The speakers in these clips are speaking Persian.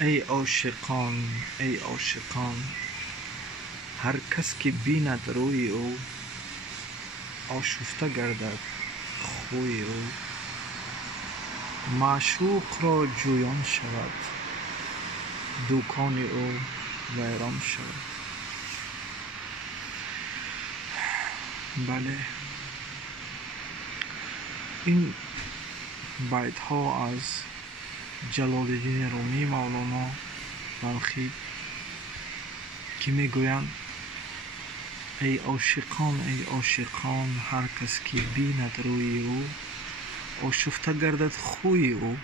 ای عاشقان هر کس که بیند روی او آشفته گردد خوی او معشوق را جویان شود دکان او ویران شود. بله این بیت ها از جلال‌الدین رومی مولانا بلخی که میگویند ای عاشقان هر کس که بیند روی او آشفته گردد خوی او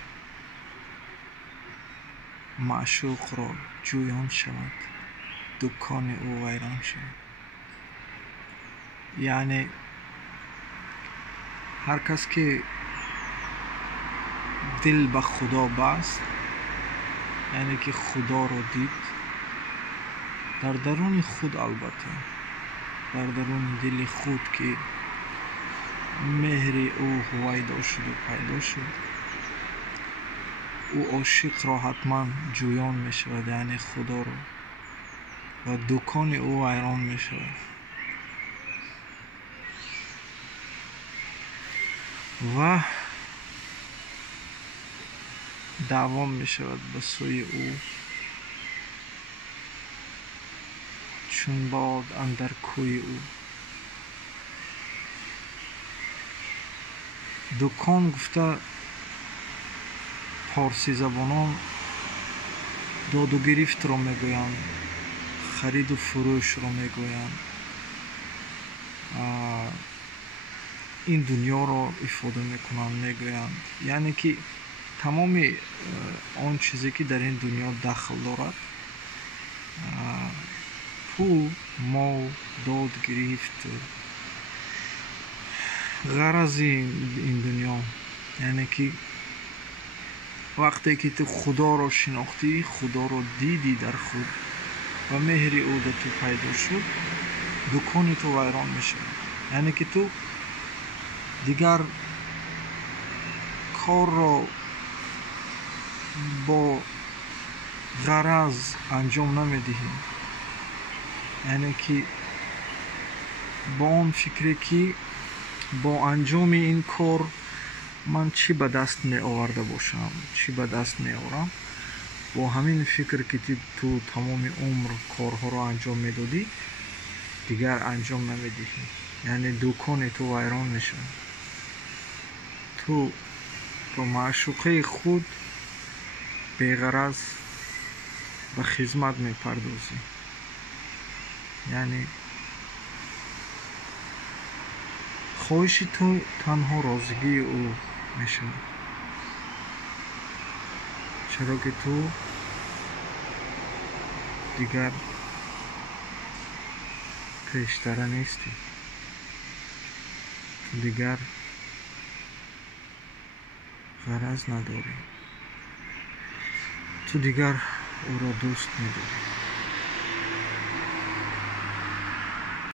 معشوق را جویان شود دکان او ویران شود. یعنی هر کس که دل به خدا بست، یعنی که خدا را دید در درون خود، البته در درون دل خود که مهر او هویدا شد و پیدا شد، او عاشق را حتما جویان می شود، یعنی خدا را، و دکان او ویران می شود و دوام می شود به سوی او چون باد اندر کوی او. دکان گفته پارسیزبانان داد و گرفت را میگویند، خرید و فروش را میگویند، این دنیا را افاده میکنند، میگویند یعنی که تمام آن چیزی که در این دنیا دخل دارد، پول، مال، داد گرفت، غرض این دنیا، یعنی که وقتی که تو خدا را شناختی، خدا را دیدی در خود و مهر او در تو پیدا شد، دکان تو ویران میشه. یعنی که تو دیگر کار را با غرض انجام نمیدهی، یعنی که با اون فکری که با انجام این کار من چی به دست می آورده باشم، چی به دست می آورم، با همین فکر که تو تمام عمر کارها را انجام می دادی دیگر انجام نمیدهی، یعنی دکان تو ویران میشه. تو با معشوقه خود بیغرض به خدمت می پردازی، یعنی خواهش تو تنها رازگی او میشه، چرا که تو دیگر پیشتره نیستی، تو دیگر غرض نداری، تو دیگر او را دوست می‌داری.